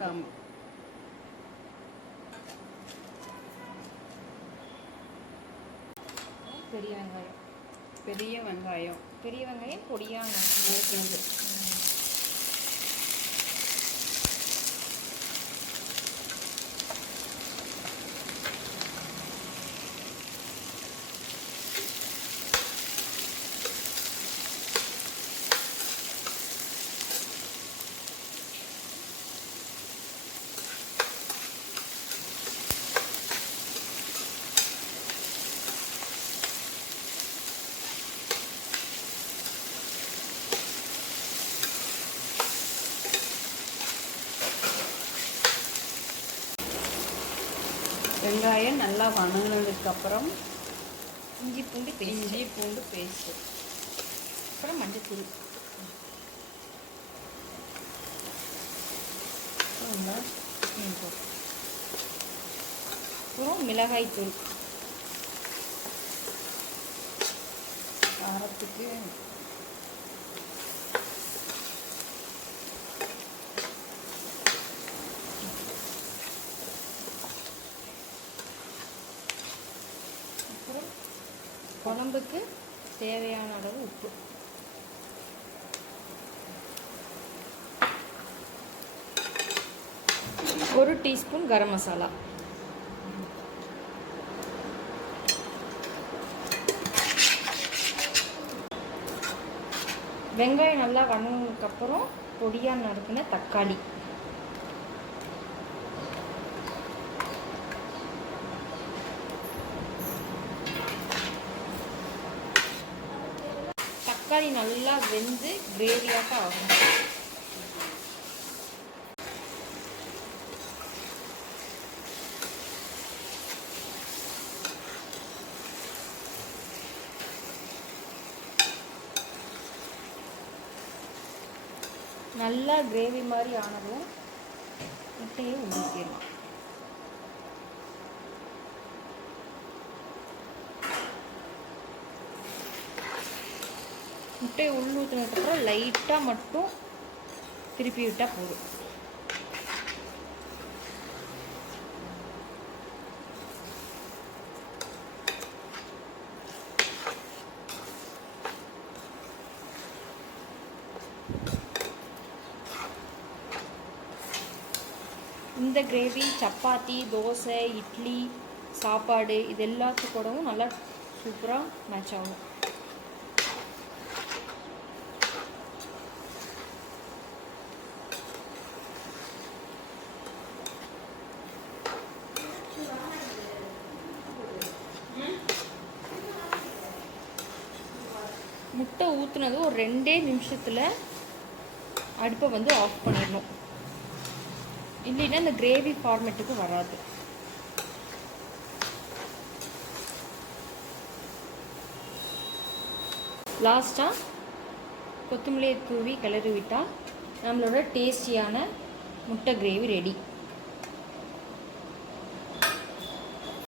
காம்பு. பெரிய வெங்காயம். பெரிய வெங்காயம் பொடியாக நறுக்கினது. வெங்காயம் நல்லா வணங்கினதுக்கப்புறம் இஞ்சி பூண்டு பேஸ்ட்டு, அப்புறம் மஞ்சத்தூள், அப்புறம் மிளகாய் தூள் காரத்துக்கு. குழம்புக்கு தேவையான அளவு உப்பு. ஒரு டீஸ்பூன் கரம் மசாலா. வெங்காயம் நல்லா வணங்கினதுக்கப்புறம் பொடியாக நறுக்கின தக்காளி, தக்காளி நல்லா வெந்து கிரேவியாக ஆகும். நல்லா கிரேவி மாதிரி ஆனதும் முட்டையை ஊற்றிடலாம். முட்டையை ஊற்றினதுக்கப்புறம் லைட்டாக மட்டும் திருப்பி விட்டால் போதும். இந்த கிரேவி சப்பாத்தி, தோசை, இட்லி, சாப்பாடு இது எல்லாத்துக்கூடவும் நல்லா சூப்பராக மேட்ச் ஆகும். முட்டை ஊற்றுனது ஒரு 2 நிமிஷத்தில் அடுப்பை வந்து ஆஃப் பண்ணிடணும். இல்லைன்னா இந்த கிரேவி ஃபார்மேட்டுக்கு வராது. லாஸ்ட்டாக கொத்தமல்லியை தூவி கிளறி விட்டால் நம்மளோட டேஸ்டியான முட்டை கிரேவி ரெடி.